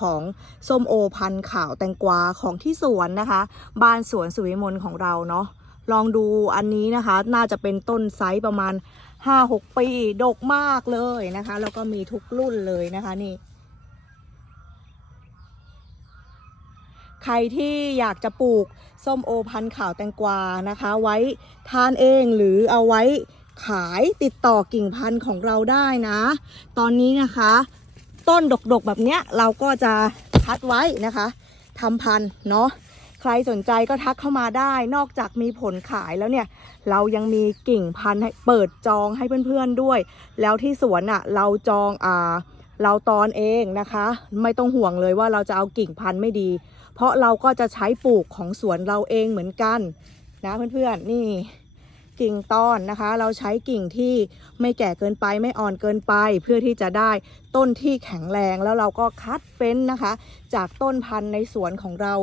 ของส้มโอพันธุ์ขาวแตงกวาของที่สวนนะคะ บ้านสวนสุวิมลของเราเนาะลองดูอันนี้นะคะ น่าจะเป็นต้นไซส์ประมาณ 5-6 ปีดกมากเลยนะคะ แล้วก็มีทุกรุ่นเลยนะคะนี่ ใครที่อยากจะปลูกส้มโอพันธุ์ขาวแตงกวานะคะ ไว้ทานเองหรือเอาไว้ขายติดต่อกิ่งพันธุ์ของเราได้นะ ตอนนี้นะคะ ต้นดกๆแบบเนี้ยเราก็จะคัดไว้นะคะทำพันธุ์เนาะใครสนใจก็ทักเข้ามาได้ นอกจากมีผลขายแล้วเนี่ย เรายังมีกิ่งพันธุ์ให้เปิดจองให้เพื่อนๆด้วย แล้วที่สวนอะเราจองอ่าเราตอนเองนะคะ ไม่ต้องห่วงเลยว่าเราจะเอากิ่งพันธุ์ไม่ดี เพราะเราก็จะใช้ปลูกของสวนเราเองเหมือนกันนะเพื่อนๆนี่ กิ่งต้อนนะคะ เราใช้กิ่งที่ไม่แก่เกินไปไม่อ่อนเกินไป เพื่อที่จะได้ต้นที่แข็งแรงแล้วเราก็คัดเฟ้นนะคะ จากต้นพันธุ์ในสวนของเรา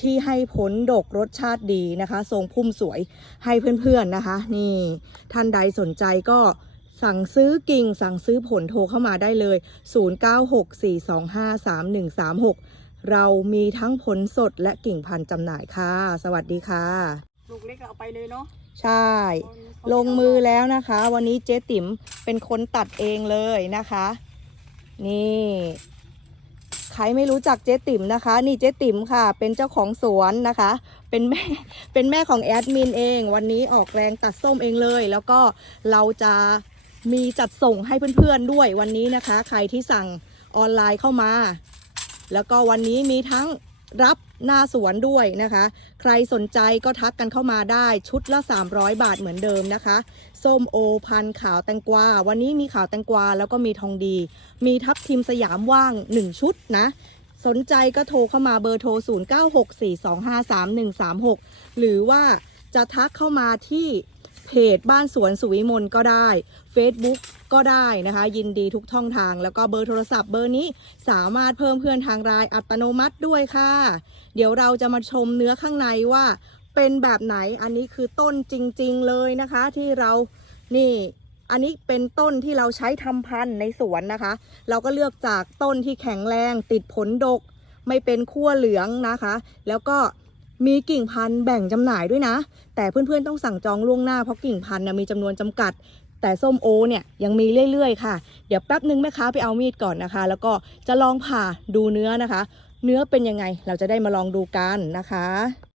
ที่ให้ผลดกรสชาติดีนะคะ ทรงพุ่มสวยให้เพื่อนๆนะคะ นี่ท่านใดสนใจก็สั่งซื้อกิ่งสั่งซื้อผลโทรเข้ามาได้เลย 0964253136 เรามีทั้งผลสดและกิ่งพันธุ์จำหน่ายค่ะ สวัสดีค่ะ ลูกเล็กเอาไปเลยเนาะ ใช่ ลงมือแล้วนะคะ วันนี้เจ๊ติ๋มเป็นคนตัดเองเลยนะคะ นี่ ใครไม่รู้จักเจ๊ติ๋มนะคะ นี่เจ๊ติ๋มค่ะ เป็นเจ้าของสวนนะคะ เป็นแม่เป็นแม่ของแอดมินเอง วันนี้ออกแรงตัดส้มเองเลย แล้วก็เราจะมีจัดส่งให้เพื่อนๆด้วยวันนี้นะคะ ใครที่สั่งออนไลน์เข้ามา แล้วก็วันนี้มีทั้ง รับหน้าสวนด้วยนะคะ ใครสนใจก็ทักกันเข้ามาได้ชุดละ 300 บาทเหมือนเดิมนะคะส้มโอพันขาวแตงกวา วันนี้มีขาวแตงกวาแล้วก็มีทองดี มีทับทิมสยามว่าง 1 ชุดนะสนใจก็โทรเข้ามาเบอร์โทร 0964253136 หรือว่าจะทักเข้ามาที่ เพจบ้านสวนสุวิมลก็ได้ Facebook ก็ได้นะคะ ยินดีทุกช่องทาง แล้วก็เบอร์โทรศัพท์เบอร์นี้สามารถเพิ่มเพื่อนทางรายอัตโนมัติด้วยค่ะ เดี๋ยวเราจะมาชมเนื้อข้างในว่าเป็นแบบไหนอันนี้คือต้นจริง ๆ เลยนะคะที่เรานี่อันนี้เป็นต้นที่เราใช้ทำพันธุ์ในสวนนะคะ เราก็เลือกจากต้นที่แข็งแรงติดผลดก ไม่เป็นขั้วเหลืองนะคะ แล้วก็ มีกิ่งพันธุ์แบ่งจำหน่ายด้วยนะ แต่เพื่อนๆต้องสั่งจองล่วงหน้าเพราะกิ่งพันธุ์มีจำนวนจำกัด แต่ส้มโอเนี่ยยังมีเรื่อยๆค่ะ เดี๋ยวแป๊บนึงแม่ค้าไปเอามีดก่อนนะคะ แล้วก็จะลองผ่าดูเนื้อนะคะ เนื้อเป็นยังไงเราจะได้มาลองดูกันนะคะ